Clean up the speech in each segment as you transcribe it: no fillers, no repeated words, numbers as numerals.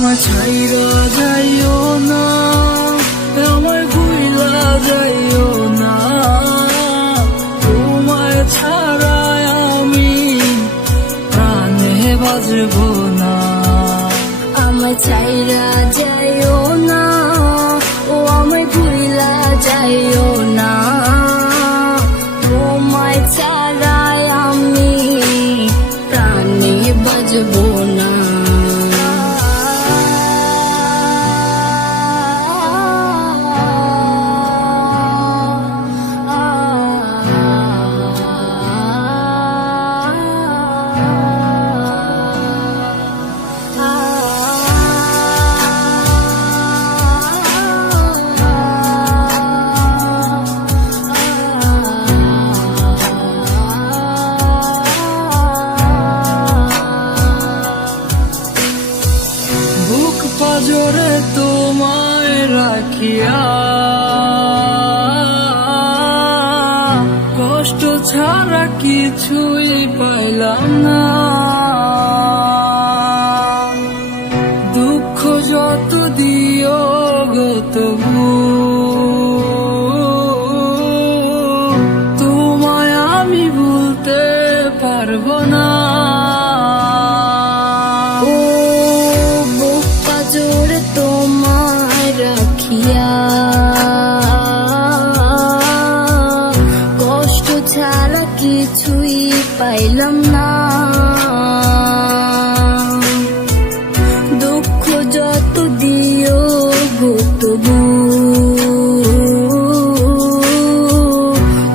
আমার ছাইরা যাইও না, আমার ভুইলা যাইও না, তোমায় ছাড়া আমি প্রাণে বাজবো না। আমার ছাইরা যাইও না, ও আমায় ভুইলা যাইও না, তোমায় ছাড়া আমি প্রাণে বাজবো না। বুক পাজরে তোমায় রাখিয়া কষ্ট ছাড়া কিছুই পাইলাম না, দুঃখ যত দিও গো তবু তোমায় আমি ভুলতে পারবো না। তোমায় রাখিয়া কষ্ট ছাড়া কিছুই পাইলাম না, দুঃখ যত দিও গো তবু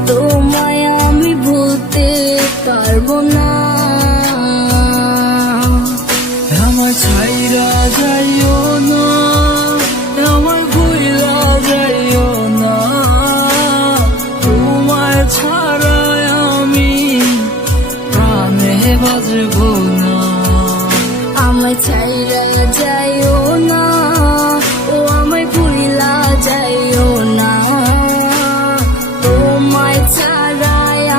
তোমায় আমি ভুলতে পারবো না। আমার ছাইরা যাইও না, আমার ভুইলা যাইও না, তোমায় ছাড়া আমি প্রাণে বাজবো না। আমার ছাইরা যাইও না, ও আমায় ভুইলা যাইও না, তোমায় ছাড়া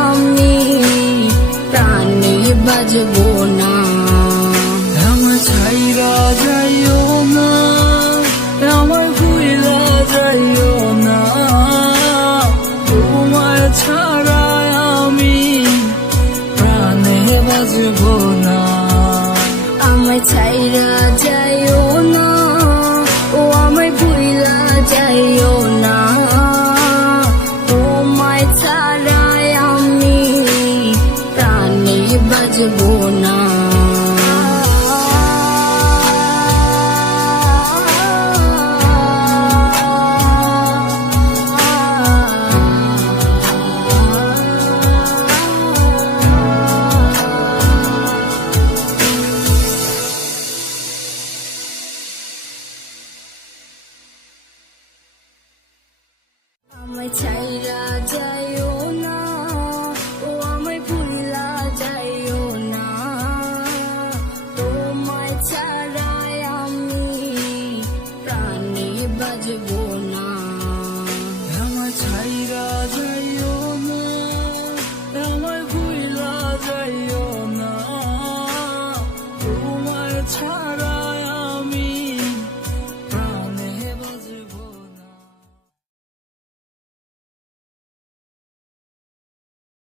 আমি প্রাণে বাজবো না। আমার ছাইরা যাইও